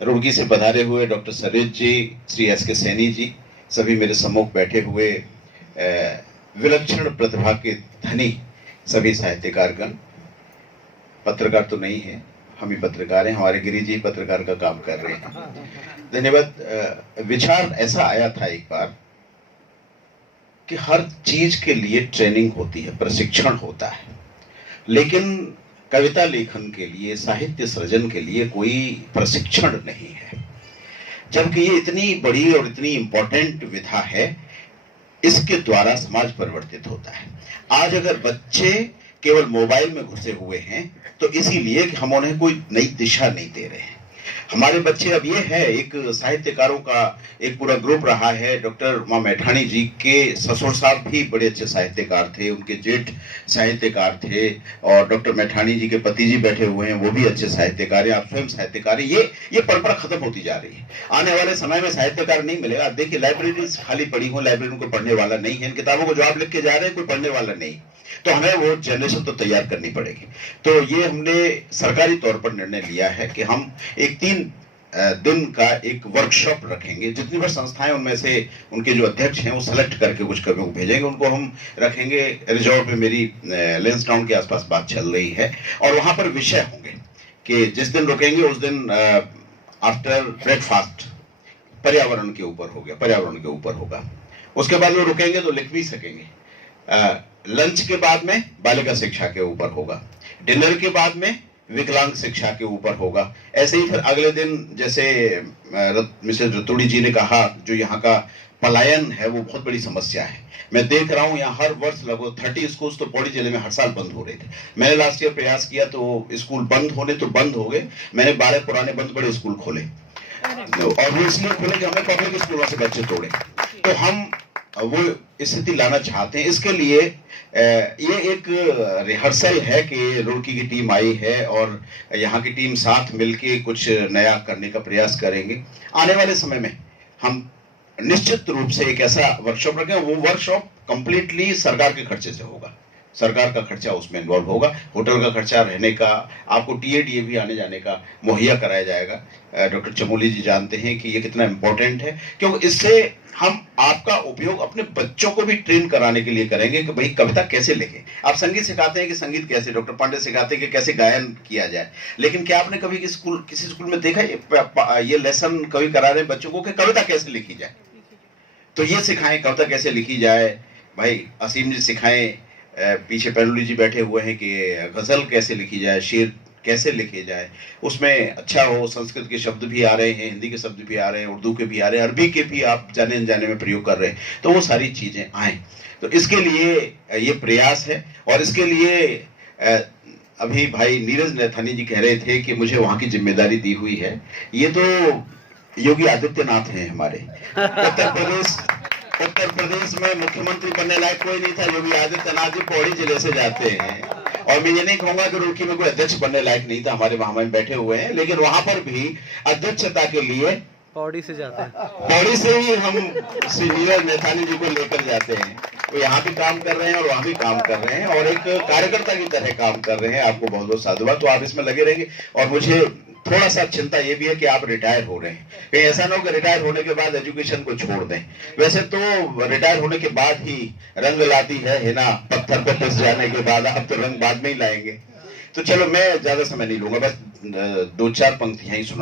रुड़की से पधारे हुए डॉक्टर सरित जी, श्री एस.के. सैनी जी, सभी मेरे सम्मुख बैठे हुए विलक्षण प्रतिभा के धनी सभी साहित्यकारगण, पत्रकार तो नहीं है, हम ही पत्रकार हैं, हमारे गिरी जी पत्रकार का काम कर रहे हैं, धन्यवाद। विचार ऐसा आया था एक बार कि हर चीज के लिए ट्रेनिंग होती है, प्रशिक्षण होता है, लेकिन कविता लेखन के लिए, साहित्य सृजन के लिए कोई प्रशिक्षण नहीं है, जबकि ये इतनी बड़ी और इतनी इंपॉर्टेंट विधा है। इसके द्वारा समाज परिवर्तित होता है। आज अगर बच्चे केवल मोबाइल में घुसे हुए हैं तो इसीलिए कि हम उन्हें कोई नई दिशा नहीं दे रहे हैं। हमारे बच्चे अब ये है, एक साहित्यकारों का एक पूरा ग्रुप रहा है। डॉक्टर उमा मैठाणी जी के ससुर साहब भी बड़े अच्छे साहित्यकार थे, उनके जेठ साहित्यकार थे, और डॉक्टर मैठाणी जी के पति जी बैठे हुए हैं, वो भी अच्छे साहित्यकार हैं, आप स्वयं साहित्यकार हैं। ये परंपरा खत्म होती जा रही है। आने वाले समय में साहित्यकार नहीं मिलेगा। आप देखिए, लाइब्रेरीज खाली पड़ी हो, लाइब्रेरी में कोई पढ़ने वाला नहीं है, इन किताबों को जो आप लिख के जा रहे हैं कोई पढ़ने वाला नहीं, तो हमें वो जनरेशन तो तैयार करनी पड़ेगी। तो ये हमने सरकारी तौर पर निर्णय लिया है कि हम एक 3 दिन का एक वर्कशॉप रखेंगे। जितनी भी संस्थाएं, उनमें से उनके जो अध्यक्ष हैं वो सेलेक्ट करके कुछ कवियों को भेजेंगे, उनको हम रखेंगे। रिजॉर्ट में मेरी लेंसडाउन के आसपास बात चल रही है, और वहां पर विषय होंगे कि जिस दिन रुकेंगे उस दिन आफ्टर ब्रेकफास्ट पर्यावरण के ऊपर होगा। उसके बाद वो रुकेंगे तो लिख भी सकेंगे। लंच के बाद में बालिका शिक्षा के ऊपर होगा, डिनर के बाद में विकलांग शिक्षा के ऊपर होगा। ऐसे ही फिर अगले दिन, जैसे मिसेज रतुड़ी जी ने कहा, जो यहाँ का पलायन है वो बहुत बड़ी समस्या है। मैं देख रहा हूँ यहाँ हर वर्ष लगभग 30 स्कूल तो पौड़ी जिले में हर साल बंद हो रहे थे। मैंने लास्ट ईयर प्रयास किया तो स्कूल बंद हो गए। मैंने 12 पुराने बंद बड़े स्कूल खोले, और वो इसलिए खोले कि हमने पब्लिक स्कूलों से बच्चे तोड़े। तो हम वो स्थिति लाना चाहते हैं। इसके लिए ये एक रिहर्सल है कि रुड़की की टीम आई है और यहाँ की टीम साथ मिलके कुछ नया करने का प्रयास करेंगे। आने वाले समय में हम निश्चित रूप से एक ऐसा वर्कशॉप रखें, वो वर्कशॉप कंप्लीटली सरकार के खर्चे से होगा। सरकार का खर्चा उसमें इन्वॉल्व होगा, होटल का खर्चा, रहने का, आपको टीए भी आने जाने का मुहैया कराया जाएगा। डॉक्टर चमोली जी जानते हैं कि ये कितना इंपॉर्टेंट है, क्योंकि इससे हम आपका उपयोग अपने बच्चों को भी ट्रेन कराने के लिए करेंगे कि भाई कविता कैसे लिखें। आप संगीत सिखाते हैं कि संगीत कैसे, डॉक्टर पांडे सिखाते हैं कि कैसे गायन किया जाए, लेकिन क्या आपने कभी किसी स्कूल में देखा ये लेसन कवि करा रहे बच्चों को कि कविता कैसे लिखी जाए? तो ये सिखाएं कविता कैसे लिखी जाए। भाई असीम जी सिखाएं, पीछे पैरुली जी बैठे हुए हैं कि गजल कैसे लिखी जाए, शेर कैसे लिखे जाए, उसमें अच्छा हो। संस्कृत के शब्द भी आ रहे हैं, हिंदी के शब्द भी आ रहे हैं, उर्दू के भी आ रहे हैं, अरबी के भी आप जाने अनजाने में प्रयोग कर रहे हैं, तो वो सारी चीजें आए। तो इसके लिए ये प्रयास है। और इसके लिए अभी भाई नीरज नैथानी जी कह रहे थे कि मुझे वहां की जिम्मेदारी दी हुई है। ये तो योगी आदित्यनाथ हैं हमारे। उत्तर प्रदेश में मुख्यमंत्री बनने लायक कोई नहीं था, योगी आदित्यनाथ जी पौड़ी जिले से जाते हैं। और मैं ये नहीं कहूंगा कि रुड़की में कोई अध्यक्ष बनने लायक नहीं था, हमारे वहां में बैठे हुए हैं, लेकिन वहां पर भी अध्यक्षता के लिए पौड़ी से जाते हैं। पौड़ी से ही हम श्री नीरज नैथानी जी को लेकर जाते हैं। वो यहाँ भी काम कर रहे हैं और वहां भी काम कर रहे हैं, और एक कार्यकर्ता की तरह काम कर रहे हैं। आपको बहुत बहुत साधुवाद। तो आप इसमें लगे रहेंगे। और मुझे थोड़ा सा चिंता ये भी है कि आप रिटायर हो रहे हैं, कहीं ऐसा ना हो कि रिटायर होने के बाद एजुकेशन को छोड़ दें। वैसे तो रिटायर होने के बाद ही रंग लाती है ना, पत्थर पे पिस जाने के बाद। अब तो रंग बाद में ही लाएंगे। तो चलो, मैं ज्यादा समय नहीं लूंगा, बस 2-4 पंक्तियां ही सुना।